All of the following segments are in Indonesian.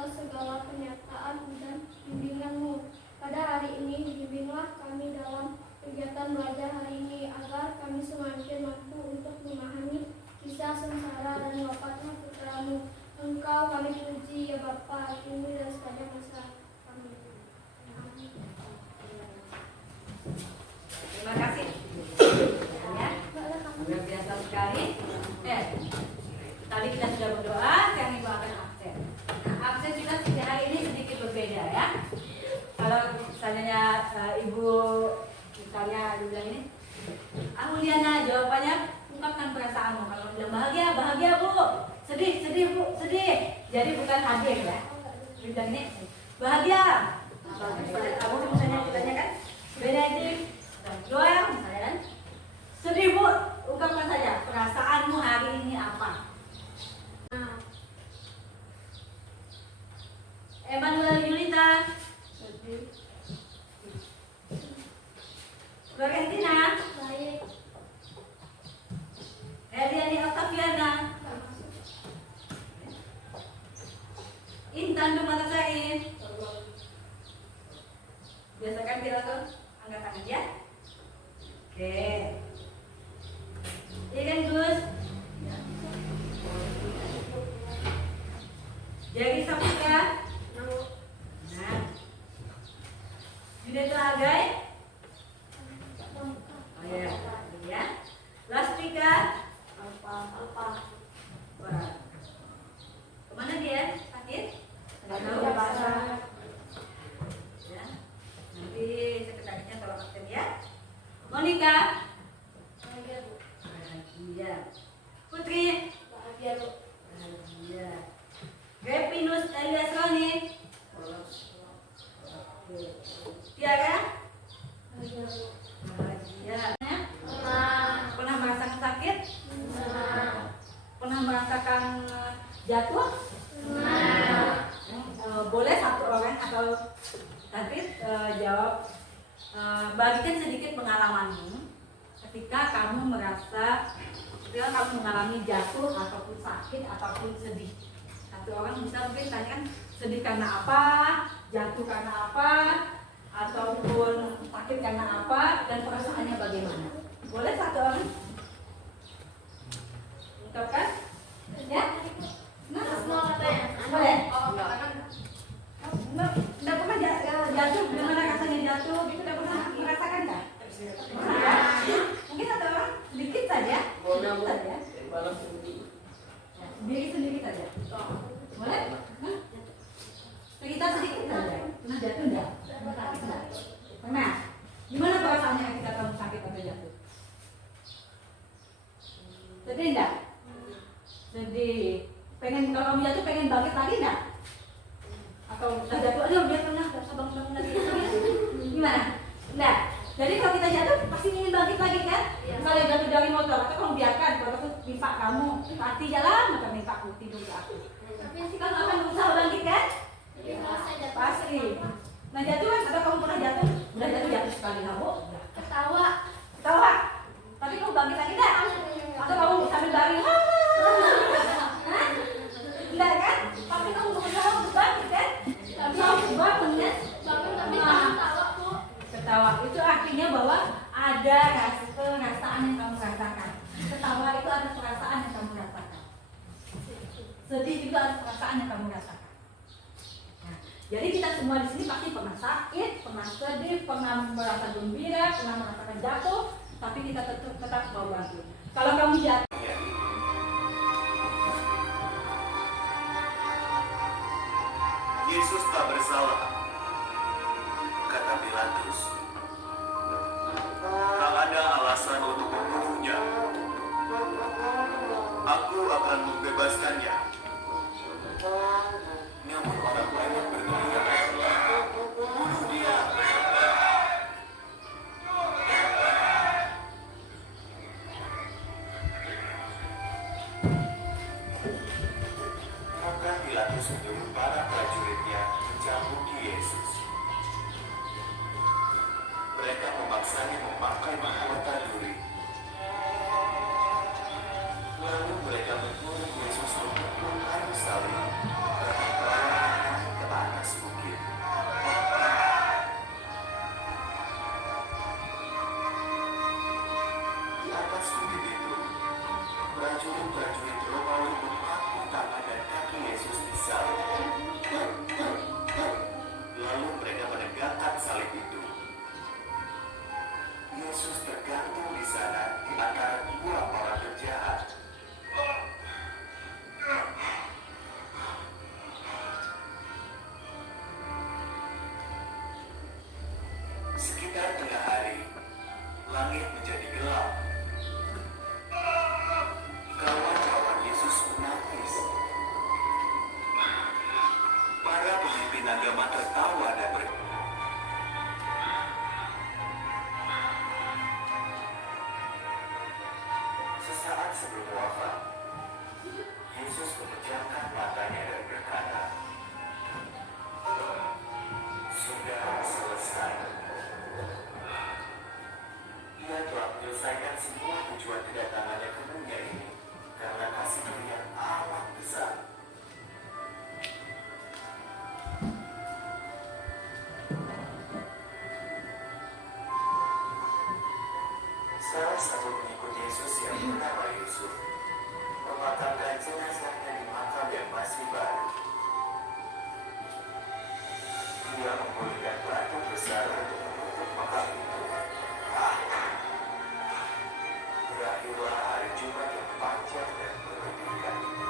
atas segala kenyataan dan bimbingan-Mu. Pada hari ini, bimbinglah kami dalam kegiatan belajar hari ini, agar kami semakin mampu untuk memahami kisah sengsara dan wafatnya putra-Mu. Engkau kami puji, ya Bapa, kini dan sepanjang masa kami. Terima kasih. Ya, luar biasa sekali. Tadi kita sudah berdoa, sekarang Ibu akan absen. Nah, absen kita hari ini sedikit berbeda ya. Kalau misalnya Ibu bilang ini, Liana, jawabannya ungkapkan perasaanmu. Kalau bilang bahagia, bahagia Bu. Sedih, sedih Bu, sedih. Jadi bukan hadir ya. Bilang ini bahagia. Kamu misalnya ditanya kan, beda ini. Doa misalnya kan, sedih Bu, ungkapkan saja perasaanmu hari ini apa. Emmanuel Yulita, sedih. Florentina, Baik. Eliani Octaviana, Intan Dumanasari. Biasakan kita tuh angkat tangan ya. Oke. Iya kan Gus? Jadi Saputra. Nah. Yudeta Agai. Oh ya, ya. Lastika. Apa? Kemana dia? Sakit? Enggak tahu bahasa. Ya. Nanti sekretarisnya tolong absen ya. Monica. Bahagia, Bu. Bahagia. Putri. Bahagia, Bu. Bahagia. Gepinus Elias Roni. Tiara. Bahagia, Bu. Bahagia. Pernah. Pernah merasakan sakit? Pernah merasakan jatuh? Boleh satu orang atau nanti jawab, bagikan sedikit pengalamanmu ketika kamu mengalami jatuh ataupun sakit ataupun sedih. Satu orang bisa mungkin tanyakan sedih karena apa, jatuh karena apa, ataupun sakit karena apa, dan perasaannya bagaimana. Boleh satu orang? Ungkapkan? Ya? Nah, Semua katanya. boleh? Enggak. Enggak pernah jatuh, gimana rasanya jatuh, gitu udah pernah merasakan nggak? Ya? Mungkin satu orang sedikit saja, sedikit saja. Sendiri saja. Boleh? Cerita sedikit saja. Pernah jatuh enggak? Pernah? Gimana perasaannya ketika kamu sakit atau jatuh? Sedih enggak? Sedih. Pengen, kalau kamu jatuh pengen bangkit lagi enggak? Atau udah jatuh aja biar pernah enggak usah bangun lagi. Gimana? Enggak. Jadi kalau kita jatuh pasti ingin bangkit lagi kan? Misalnya jatuh dari motor, atau kamu biarkan kalau aku mimpa kamu mati jalan, maka mimpa aku tidur di aku. Tapi Pasti kamu akan berusaha bangkit kan? Pasti. Nah jatuh kan, atau kamu pernah jatuh? Udah jatuh sekali kamu. ketawa. Ketawa. Tapi kamu bangkit lagi enggak? Atau kamu sambil baring? Enggak kan? Tapi kamu berusaha untuk bangkit kan? Tapi kamu bangun kan? Bangun tapi ketawa, Bu. Ketawa itu artinya bahwa ada perasaan yang kamu rasakan. Ketawa itu ada perasaan yang kamu rasakan. Sedih juga ada perasaan yang kamu rasakan. Nah, jadi kita semua di sini pasti pernah sakit, pernah sedih, pernah merasa gembira, pernah merasakan jatuh, tapi kita tetap mau bangkit. Kalau kamu jatuh, Yesus tak bersalah, kata Pilatus. Tak ada alasan untuk membunuhnya. Aku akan membebaskannya. Namun orang banyak berteriak, bunuh dia. Maka Pilatus menyuruh para prajuritnya mencambuki Yesus. Mereka memaksanya memakai mahkota duri. Lalu mereka mengurung Yesus memukul kayu salib. agama tertawa dan Sesaat sebelum wafat, Yesus memejamkan matanya dan berkata, "Sudah selesai." Ia telah menyelesaikan semua tujuan kedatangannya ke dunia ini karena kasih-Nya yang amat besar. Salah satu pengikut Yesus yang bernama Yusuf memakamkan jenazahnya di makam yang masih baru. Dia memulihkan batu besar untuk menutup makam itu. Berakhirlah hari Jumat yang panjang dan menyedihkan itu.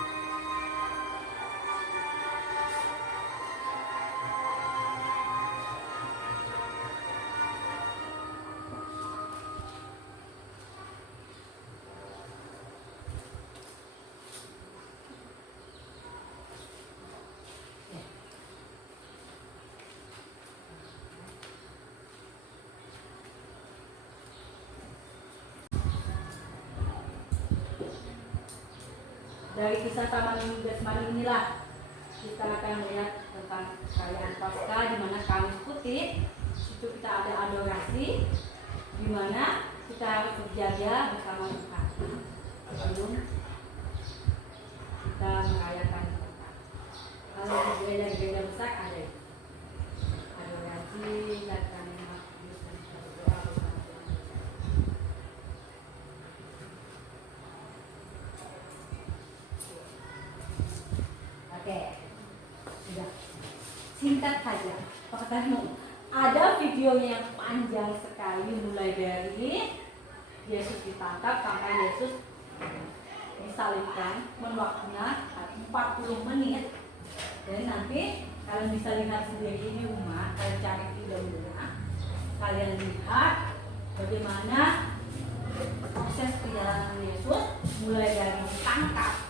Dari kisah Taman Getsemani inilah kita akan melihat tentang perayaan Paskah, di mana Kamis Putih itu kita ada adorasi, di mana kita harus berjaga bersama Tuhan sebelum kita merayakan Paskah. Kalau di gereja besar ada adorasi, dan berdoa bersama Tuhan. Oke, sudah singkat saja. Pertanyaan, ada videonya yang panjang sekali, mulai dari Yesus ditangkap sampai Yesus disalibkan, waktunya 40 menit. Dan nanti kalian bisa lihat sendiri di rumah, kalian cari videonya, kalian lihat bagaimana proses perjalanan Yesus mulai dari ditangkap.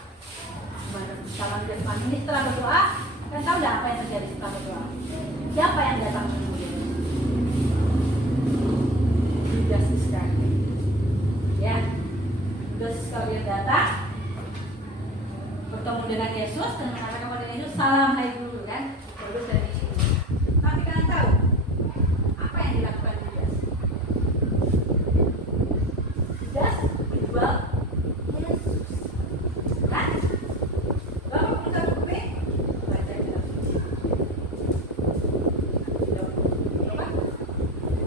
Taman Getsemani ini setelah berdoa, kan tahu nggak apa yang terjadi setelah berdoa? Siapa yang datang menemui Yesus? Judas Iskariot. Ya, Judas Iskariot datang, bertemu dengan Yesus dan mengatakan kepada Yesus, "Salam hai guru," kan? Terus dari situ. Tapi kalian tahu apa yang dilakukan Judas? Judas dijual Yesus, kan? Bapak buka buku, baca kitab suci. Coba,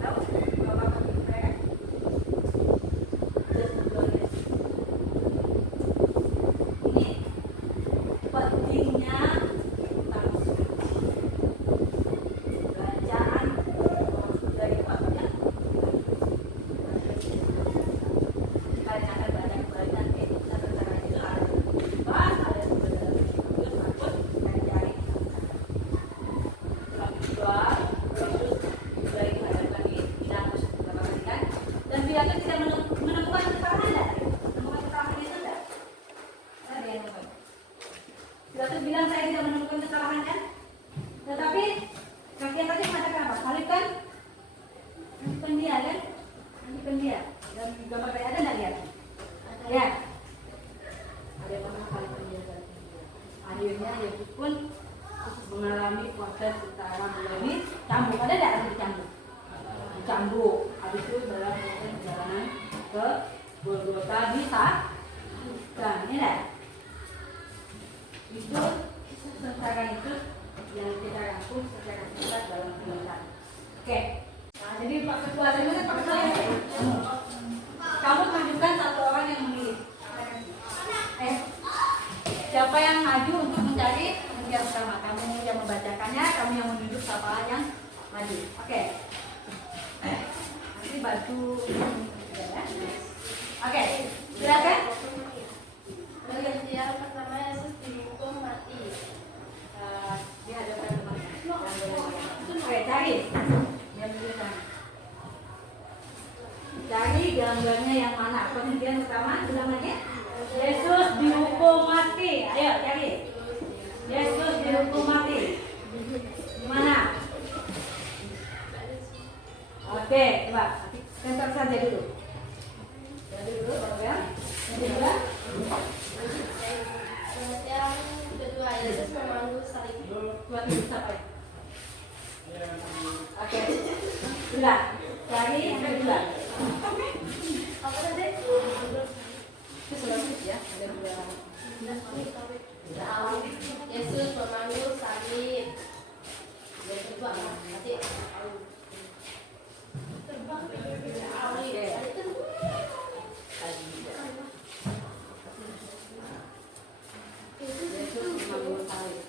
tahu? Bapak buka buku kan? Judas dijual Yesus. Ini pentingnya kitab suci. Bacaan dari apa ya? Kalian akan baca kembali nanti. Tentang itu ada dibahas, ada yang berbeda. Terus takut dan cari. Setelah berdoa, Yesus mulai menghadapkan Pilatus beberapa kali kan. Dan Pilatus tidak menemukan kesalahan tidak? Menemukan kesalahan Yesus tidak? Ada yang menemukan. Pilatus bilang saya tidak menemukan kesalahan kan? Tetapi kakek tadi mengatakan apa? Salibkan, salibkan dia kan? Salibkan dia. Dan gambar tadi ada nggak lihat? Ya. Ada yang pernah salibkan dia dan akhirnya Yesus pun mengalami proses secara melalui cambuk. Ada nggak yang dicambuk? Dicambuk. Habis itu dalam perjalanan ke Golgota bisa. Dan ini enggak? Itu secara itu yang kita rangkum secara singkat dalam film tadi. Oke. Nah, jadi Pak Ketua tadi kan Pak Ketua yang kamu tunjukkan satu orang yang memilih. Siapa yang maju untuk mencari yang bersama? Kamu yang membacakannya, kamu yang menunjuk siapa yang maju. Oke. Nanti baju ya. Oke. Silakan. Yang pertama Yesus dihukum mati. Di hadapan teman-teman. Oke, cari. Yang berbeda. Cari gambarnya yang mana? Penelitian pertama, bilang lagi. Yesus dihukum mati. Ayo cari. Yesus dihukum mati. Di mana? siapa ya? Oke. Sudah. Lagi yang kedua. Apa tadi? Itu selesai ya. Ada dua. Yesus memanggil salib. Dia terbang, nanti terbang. Yesus memanggil salib.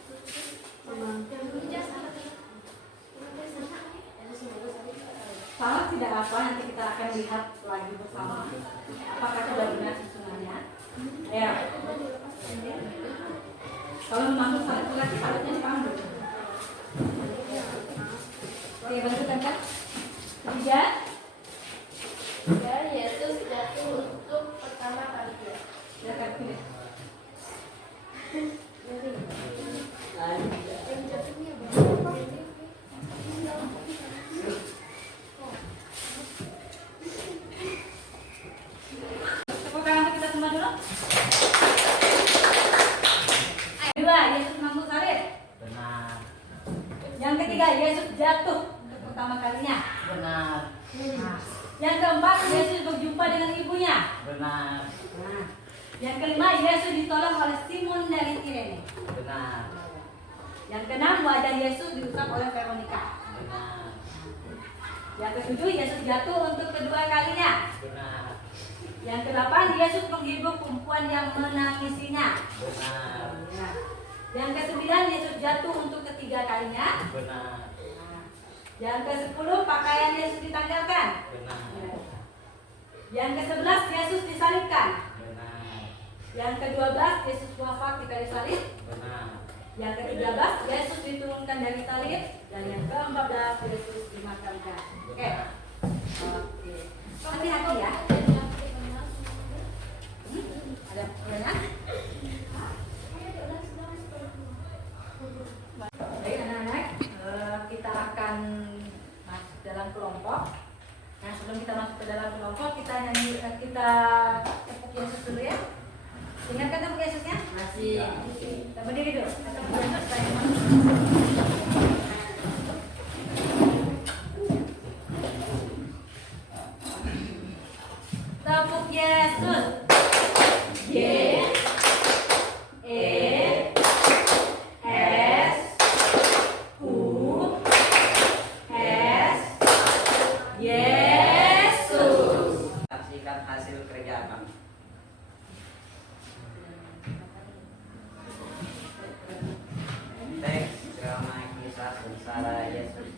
Salah tidak apa, nanti kita akan lihat lagi bersama apakah sudah benar susunannya. Ya. Kalau memanggil salib berarti salibnya dipanggil. Oke, lanjutkan kan? Ketiga. Dan Yesus jatuh untuk pertama kalinya. Silakan pilih. Tepuk tangan untuk kita semua dulu. Dua, Yesus memanggul salib. Benar. Yang ketiga, Yesus jatuh untuk pertama kalinya. Benar. Nah, yang keempat, Yesus berjumpa dengan ibunya. Benar. Nah, yang kelima, Yesus ditolong oleh Simon dari Kirene. Benar. Yang keenam, wajah Yesus diusap oleh Veronica. Benar. Yang ketujuh, Yesus jatuh untuk kedua kalinya. Benar. Yang kedelapan, Yesus menghibur perempuan yang menangisinya. Benar. Nah, yang kesembilan, Yesus jatuh untuk ketiga kalinya. Benar. Nah, yang kesepuluh, pakaian Yesus ditanggalkan. Benar. Yang ke-11, Yesus disalibkan. Benar. Yang ke-12, Yesus wafat di kayu salib. Benar. Yang ke-13, Yesus diturunkan dari salib. Dan yang ke-14, Yesus dimakamkan. Oke. Oke. Hati-hati ya. Ada pertanyaan? Baik anak-anak, kita akan masuk dalam kelompok. Nah, sebelum kita masuk ke dalam kelompok, kita tepuk Yesus dulu ya. Ingatkan tepuk Yesusnya? Masih. Kita berdiri dulu. Kita tepuk Yesus supaya tepuk Yesus. Y E S U S Yesus. Saksikan hasil kerja kami. Teks drama kisah sengsara Yesus.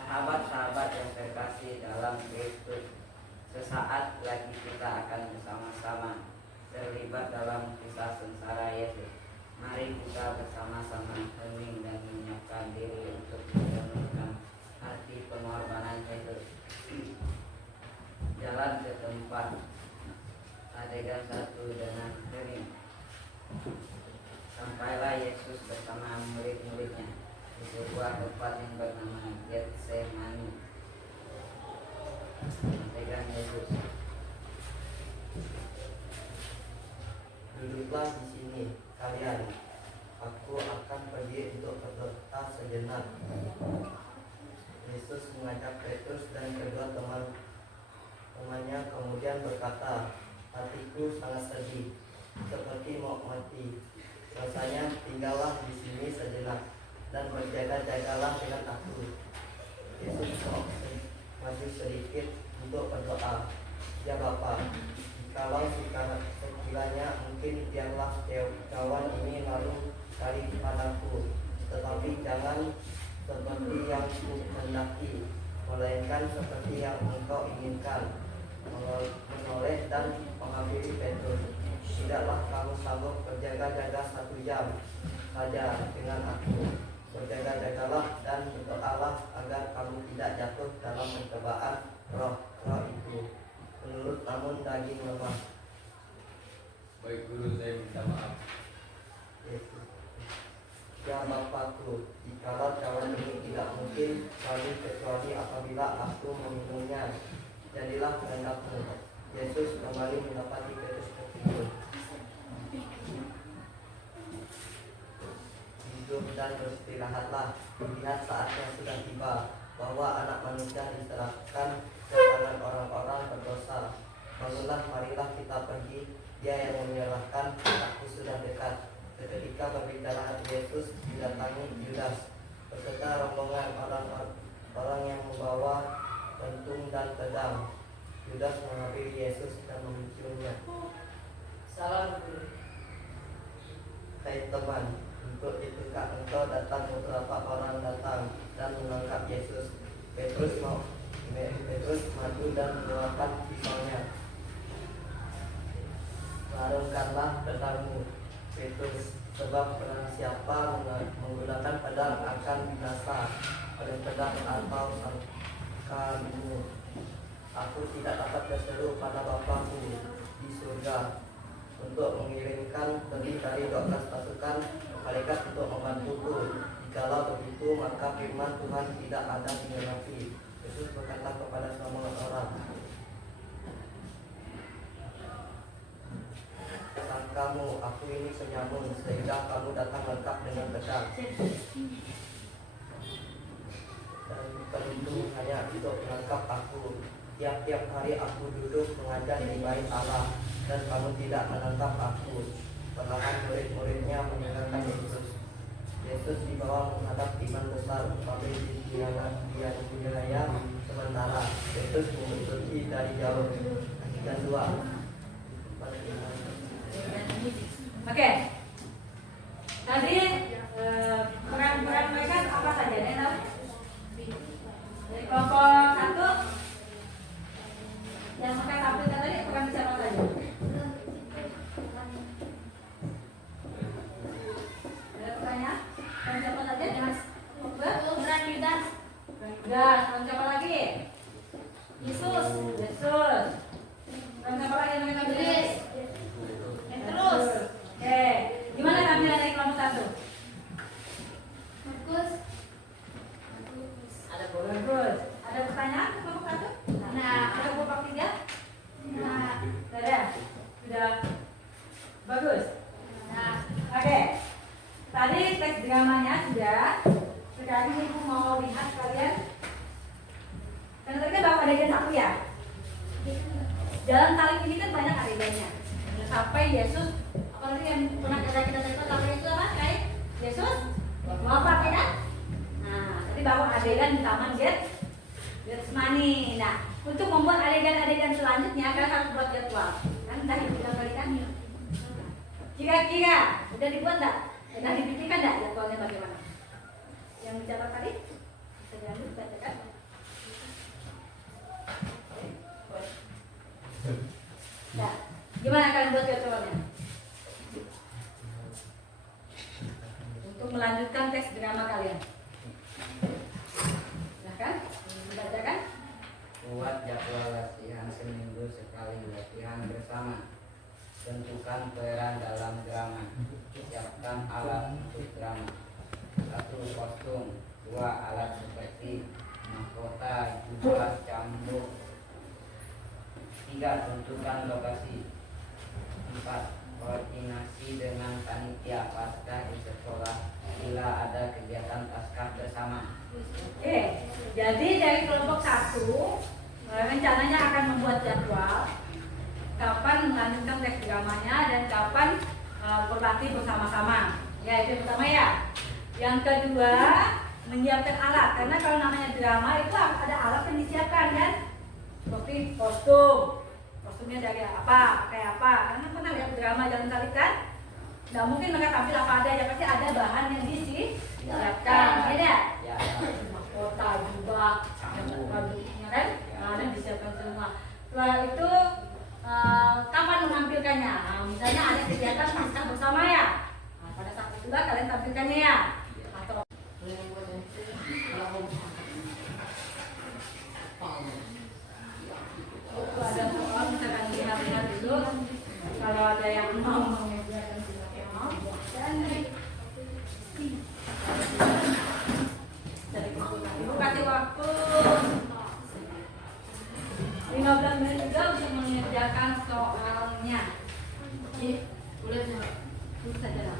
Sahabat-sahabat yang terkasih dalam Kristus, sesaat lagi kita akan bersama-sama terlibat dalam kisah sengsara Yesus. Mari kita bersama-sama hening dan menyiapkan diri untuk merenungkan arti pengorbanan Yesus. Jalan ke tempat. Adegan 1 dengan hening. Sampailah Yesus bersama murid-muridnya di sebuah tempat yang bernama Getsemani. Adegan Yesus. Duduklah di sini kalian. Aku akan pergi untuk berdoa sejenak. Yesus mengajak Petrus dan kedua temannya, kemudian berkata, hatiku sangat sedih, seperti mau mati. Rasanya tinggallah di sini sejenak dan berjaga-jagalah dengan aku. Yesus maju sedikit untuk berdoa. Ya Bapa, kalau sekiranya mungkin biarlah kawan ini lalu kali padaku, tetapi jangan seperti yang ku kehendaki, melainkan seperti yang engkau inginkan. Menoleh dan menghampiri Petrus. Tidaklah kamu sanggup berjaga-jaga 1 jam saja dengan aku. Berjaga-jagalah dan berdoalah agar kamu tidak jatuh dalam pencobaan roh itu. Menurut namun daging lemah. Baik guru, saya minta maaf. Yesus. Ya Bapakku, jikalau cawan ini tidak mungkin kecuali apabila aku meminumnya, jadilah kehendakmu. Yesus kembali mendapati Petrus tertidur. dan beristirahatlah. Lihat saatnya sudah tiba, bahwa anak manusia diserahkan ke tangan orang-orang berdosa. Bangunlah, marilah kita pergi, dia yang menyerahkan aku sudah dekat. Ketika berbicara Yesus didatangi Yudas beserta rombongan orang yang membawa pentung dan pedang. Yudas menghampiri Yesus dan menciumnya. Salam guru. Hai teman, untuk itukah engkau datang? Beberapa orang datang dan menangkap Yesus. Petrus maju dan mengeluarkan pisaunya. Larungkanlah pedangmu, Petrus, sebab barang siapa menggunakan pedang akan binasa oleh pedang atau sangkalmu. Aku tidak dapat berseru pada Bapakku di surga untuk mengirimkan lebih dari 12 pasukan malaikat untuk membantuku. Jikalau begitu, maka firman Tuhan tidak ada digenapi. Yesus berkata kepada semua orang, kamu, aku ini penyamun, sehingga kamu datang lengkap dengan pedang dan pelindung hanya untuk menangkap aku. Tiap-tiap hari aku duduk mengajar di bait Allah, dan kamu tidak menangkap aku. Perlahan murid-muridnya meninggalkan Yesus. Yesus dibawa menghadap imam besar pabrik di wilayah sementara. Yesus mengikuti dari jauh. Dan 2. Oke. Tadi peran-peran mereka apa saja? Ada yang tahu? Dari kelompok 1 yang mereka tampilkan tadi peran siapa saja? Ada pertanyaan? Peran siapa saja? Peran Yudas. Yudas. Peran siapa lagi? Yesus. Peran siapa lagi yang mereka tampilkan? Terus. Oke. Gimana tampilan dari kelompok 1? Bagus. Ada bagus. Ada pertanyaan ke kelompok 1? Nah, ada kelompok 3? Nah, ada. Sudah bagus. Nah, oke. Tadi teks dramanya sudah. Sekarang ibu mau lihat kalian. Karena tadi kan bapak adegan 1 ya. Dalam salib ini kan banyak adegannya. Sampai Yesus, apalagi yang pernah kita cerita sampai Yesus apa? Kayak Yesus wafat ya kan? Nah, tadi bawa adegan di taman Getsemani. Nah, untuk membuat adegan-adegan selanjutnya kalian harus buat jadwal. Kan udah kita berikan. Kira-kira udah dibuat nggak? Udah dipikirkan nggak jadwalnya bagaimana? Yang bicara tadi? Bisa diambil, bacakan. Ya. Gimana kalian buat jadwalnya? Untuk melanjutkan teks drama kalian. Silahkan, dibacakan. Buat jadwal latihan seminggu sekali latihan bersama. Tentukan peran dalam drama. Siapkan alat untuk drama. 1. Kostum. 2. Alat seperti mahkota, jubah, cambuk. 3. Tentukan lokasi. 4. Koordinasi dengan panitia Paskah di sekolah bila ada kegiatan Paskah bersama. Oke, jadi dari kelompok 1 rencananya akan membuat jadwal kapan melanjutkan teks dramanya dan kapan berlatih bersama-sama. Ya, itu yang pertama ya. Yang kedua, menyiapkan alat, karena kalau namanya drama itu harus ada alat yang disiapkan kan, seperti kostumnya dari apa, pakai apa. Karena pernah lihat drama Jalan Salib kan? Nggak mungkin mereka tampil apa ada, ya pasti ada bahan yang disiapkan, ya. Mahkota, jubah, bajunya kan, dan disiapkan semua. Setelah itu kapan menampilkannya? Nah, misalnya ada kegiatan Paskah bersama ya. Nah, pada saat itulah kalian tampilkannya ya. Atau ada soal misalkan lihat-lihat dulu. Kalau ada yang mau mengerjakan silakan. Ibu kasih waktu 15 menit juga untuk mengerjakan soalnya. Boleh saja lah.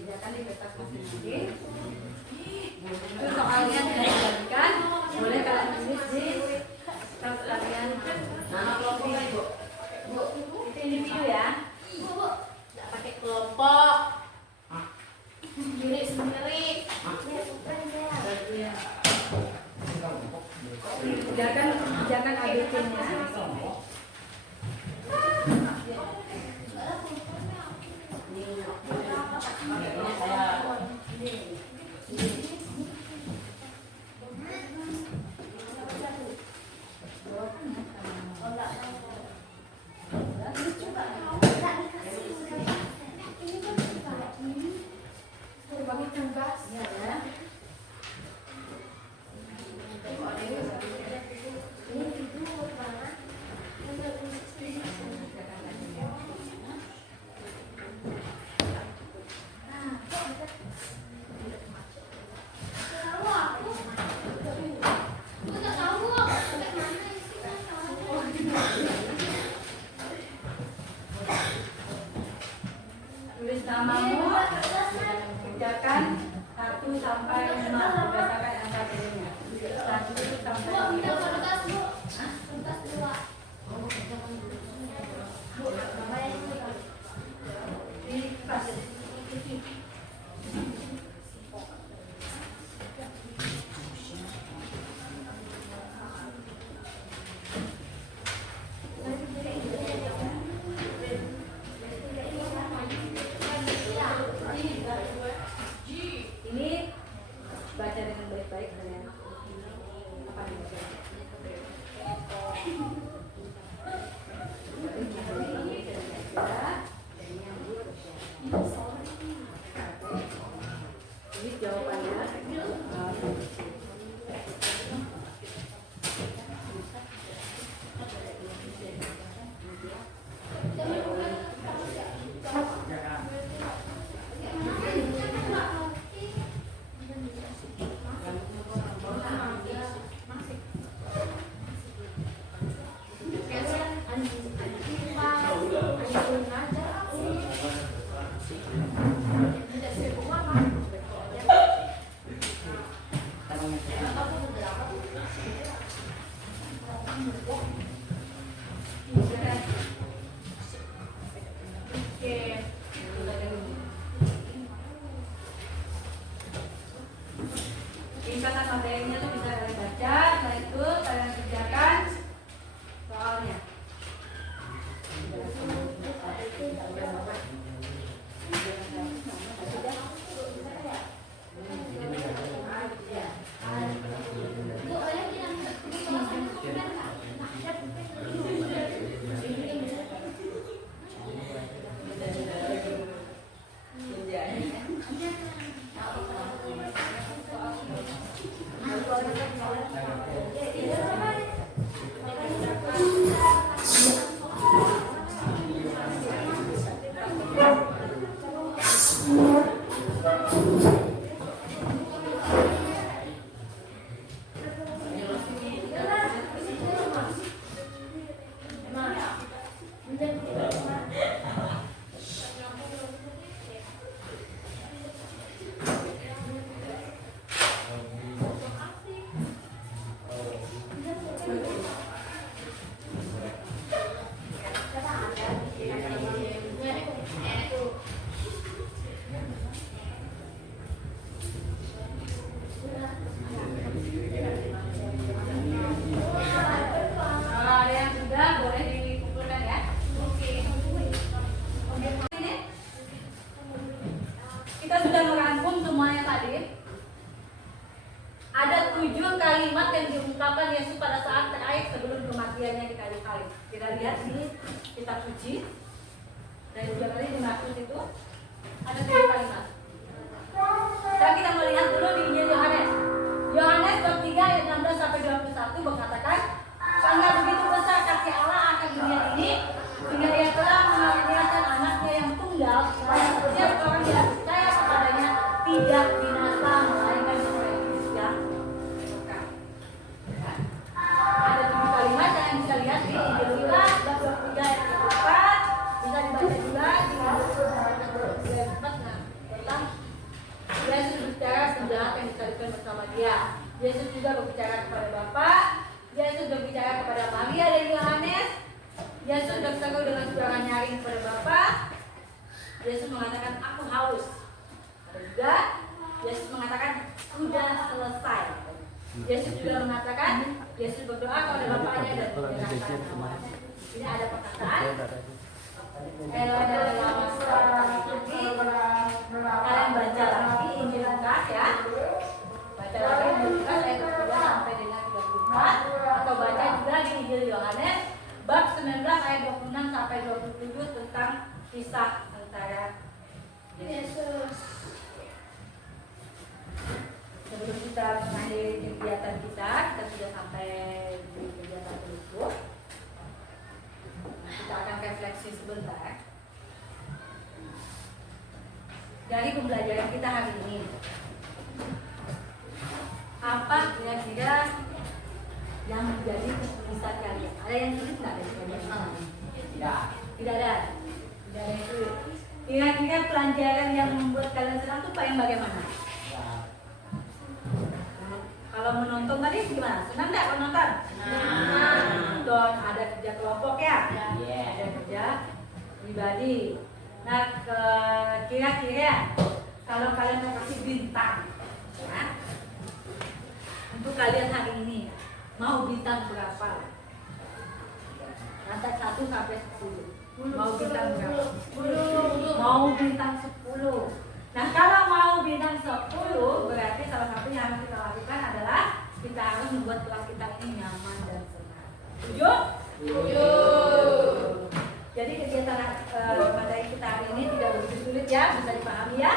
kerjakan di kertas masing-masing. Itu soalnya tidak dibagikan, boleh kalian tulis di kertas kalian. Nama kelompoknya ibu. Bu, itu individu ya. Bu, Tidak pakai kelompok. sendiri. Kerjakan ABC-nya. Tulis namamu, kerjakan 1 sampai 5 berdasarkan angka dirinya. 1 sampai 5. Di pas. Ini baca dengan baik-baik kalian. Apa yang baca? Ini jawabannya. Tingkatan materinya tuh bisa kalian baca, setelah itu kalian kerjakan soalnya. Kalau ada yang sudah boleh dikumpulkan ya. Ini kita sudah merangkum semuanya tadi. Ada 7 kalimat yang diungkapkan Yesus pada saat terakhir sebelum kematiannya di kayu salib. Kita lihat di kitab suci dan juga tadi di Markus itu ada 7 kalimat. Sekarang kita melihat dulu di Injil Yohanes. Yohanes bab 3 ayat 16 sampai 21 berkatakan, karena begitu besar kasih Allah akan dunia ini, sehingga Ia telah mengaruniakan anaknya yang tunggal, supaya setiap orang yang percaya kepadanya tidak binasa melainkan beroleh hidup yang kekal. Ada 7 kalimat yang bisa lihat di Injil Lukas bab 23 ayat 24, bisa dibaca juga di Injil Lukas bab 24. Yesus juga berbicara kepada Bapa. Yesus berbicara kepada Maria dan Yohanes. Yesus berseru dengan suara nyaring kepada Bapa. Yesus mengatakan aku haus. Ada juga Yesus mengatakan sudah selesai. Yesus juga mengatakan Yesus berdoa kepada Bapaknya dan menyerahkan namanya. Ini ada perkataan. Kalian baca lagi Injil Lukas ya. Baca lagi Injil Lukas ayat 23 sampai dengan 34 atau baca juga di Injil Yohanes bab 19 ayat 26 sampai 27 tentang kisah antara Yesus. Sebelum kita mengakhiri kegiatan kita sudah sampai di kegiatan berikut. Kita akan refleksi sebentar dari pembelajaran kita hari ini. Apa kira-kira yang menjadi kesulitan kalian? Ada yang sulit nggak dari kalian? Tidak ada. Tidak ada yang sulit. Kira-kira pelajaran yang membuat kalian senang itu yang bagaimana? Kalau menonton tadi gimana? Senang nggak kalau nonton? Nonton, ada kerja kelompok ya? Ada kerja pribadi. Nah, kira-kira kalau kalian mau kasih bintang, ya, untuk kalian hari ini, mau bintang berapa? Rantai 1 sampai 10. Mau bintang berapa? 10. Mau bintang 10. Nah, kalau mau bintang 10, berarti salah satu yang harus kita lakukan adalah kita harus membuat kelas kita ini nyaman dan senang. Setuju? Setuju. Jadi kegiatan materi kita hari ini tidak begitu sulit ya, bisa dipahami ya?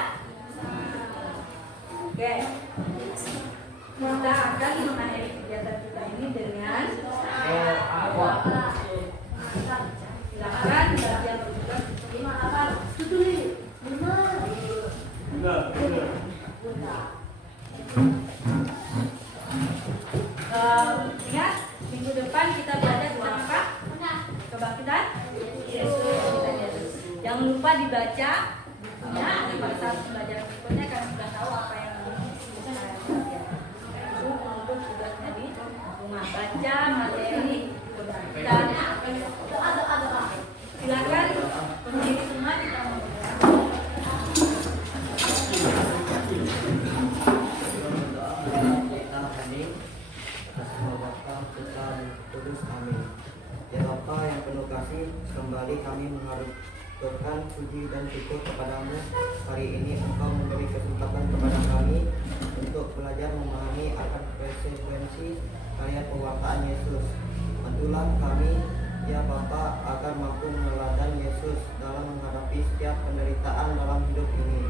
Oke. Kita akan mengakhiri kegiatan kita ini dengan silakan bagian bertugas lima apa? Tutup. Ingat, minggu depan kita belajar tentang apa? Kebangkitan Yesus. Jangan lupa dibaca bukunya, agar pada saat pembelajaran berikutnya kalian sudah tahu apa yang itu untuk tugasnya di rumah. Baca materi kebangkitan. Silakan pendiri semua kita Ya Bapa yang penuh kasih, kembali kami mengharapkan puji dan syukur kepadamu. Hari ini Engkau memberi kesempatan kepada kami untuk belajar memahami akan konsekuensi karya pewartaan Yesus. Bantulah kami ya Bapa agar mampu meneladani Yesus dalam menghadapi setiap penderitaan dalam hidup ini.